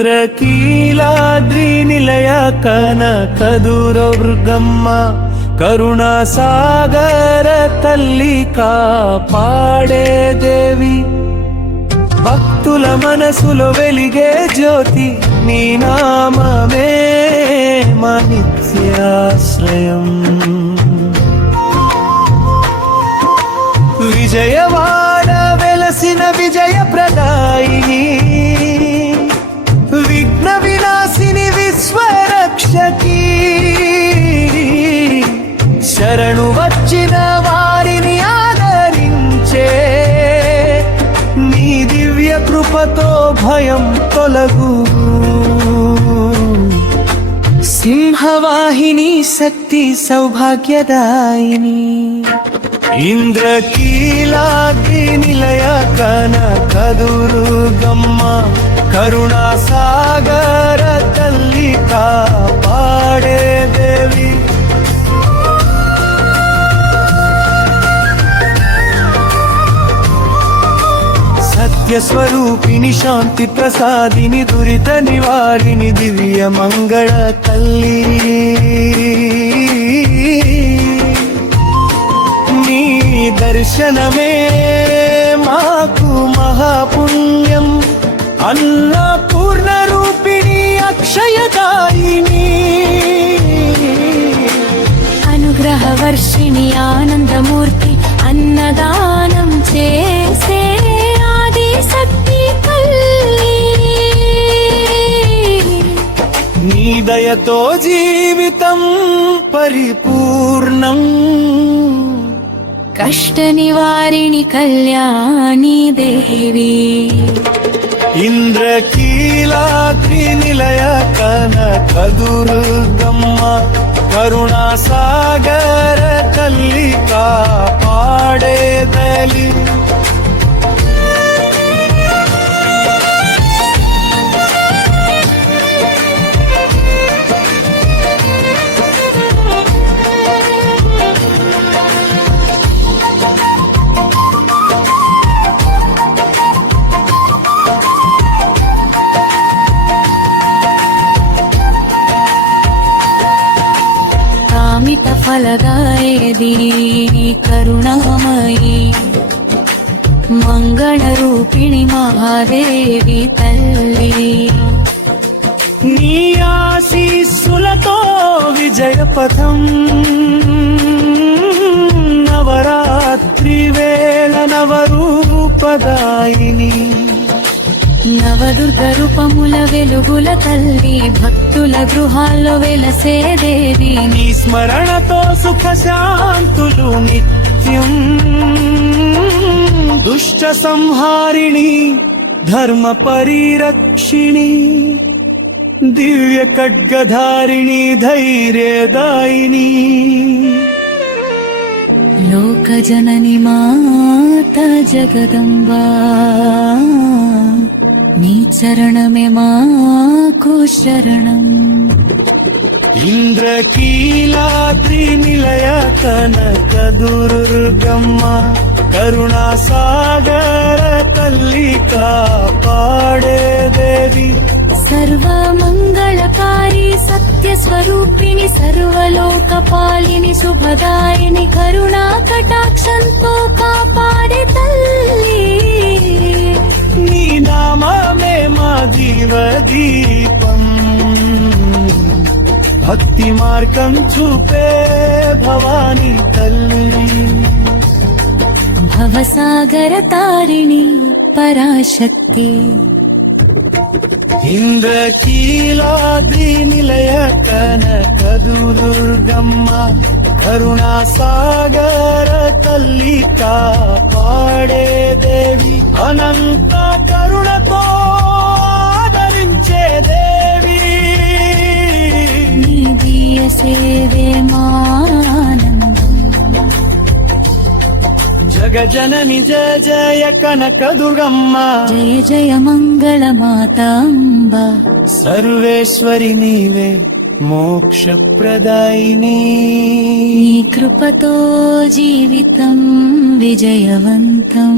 ఇంద్రకీలాద్రి నిలయ కనకదుర్గమ్మ కరుణాసాగర తల్లి కాపాడే దేవి భక్తుల మనసులో వెలిగే జ్యోతి నీ నామమే మా నిత్యాశ్రయం విజయవాడ వెలసిన విజయ ప్రదాయిని విఘ్న వినాశిని విశ్వరక్షకి శరణు వచ్చిన వారిని ఆదరించే నీ దివ్య కృపతో భయం తొలగు సింహవాహిని శక్తి సౌభాగ్యదాయిని ఇంద్రకీలాద్రి నిలయ కనకదుర్గమ్మ కరుణాసాగర తల్లి కాపాడే దేవి సత్యస్వరూపిణి శాంతి ప్రసాదిని దురిత నివారిణి దివ్య మంగళ తల్లి నీ దర్శనమే మాకు మహాపుణ్యం అన్నపూర్ణ రూపిణి అక్షయదాయిని అనుగ్రహ వర్షిణి ఆనందమూర్తి అన్నదానం చేసే ఆది శక్తి తల్లి నీ దయతో జీవితం పరిపూర్ణం కష్ట నివారిణి కళ్యాణి దేవి ఇంద్రకీలాద్రి నిలయ కనకదుర్గమ్మ కరుణాసాగర తల్లి కాపాడే దలి ఫలదాయది కరుణామయి మంగళ రూపిణి మహాదేవి తల్లి నీ ఆశీస్సులతో విజయపథం నవరాత్రి వేళ నవరూపదాయిని నవదుర్గ రూపముల వెలుగుల తల్లి భక్తుల గృహాల్లో వెలసే దేవి నీ స్మరణతో సుఖ శాంతులు నిత్యం దుష్ట సంహారిణి ధర్మ పరిరక్షిణి దివ్య ఖడ్గధారిణి ధైర్యదాయిని లోక జనని మాత జగదంబా నీ చరణమే మాకు శరణం ఇంద్రకీలాద్రి నిలయ కనకదుర్గమ్మ కరుణాసాగర తల్లి కాపాడే దేవి సర్వమంగళకారి సత్య స్వరూపిణి సర్వలోకపాలిని శుభదాయిని కరుణా కటాక్షంతో కాపాడే తల్లి నీ నామమే మా జీవదీపం భక్తి మార్గం చూపే భవాని తల్లి భవసాగర తారిణి పరాశక్తి ఇంద్రకీలాద్రి నిలయ కనకదుర్గమ్మ కరుణాసాగర తల్లి కాపాడే దేవి అనంత కరుణతో ఆదరించే దేవి నీ దియ సేవే మానందం జగజనని జయ జయ కనకదుర్గమ్మ జయ జయ మంగళ మాతాంబ సర్వేశ్వరి నీవే మోక్షప్రదాయిని నీ కృపతో జీవితం విజయవంతం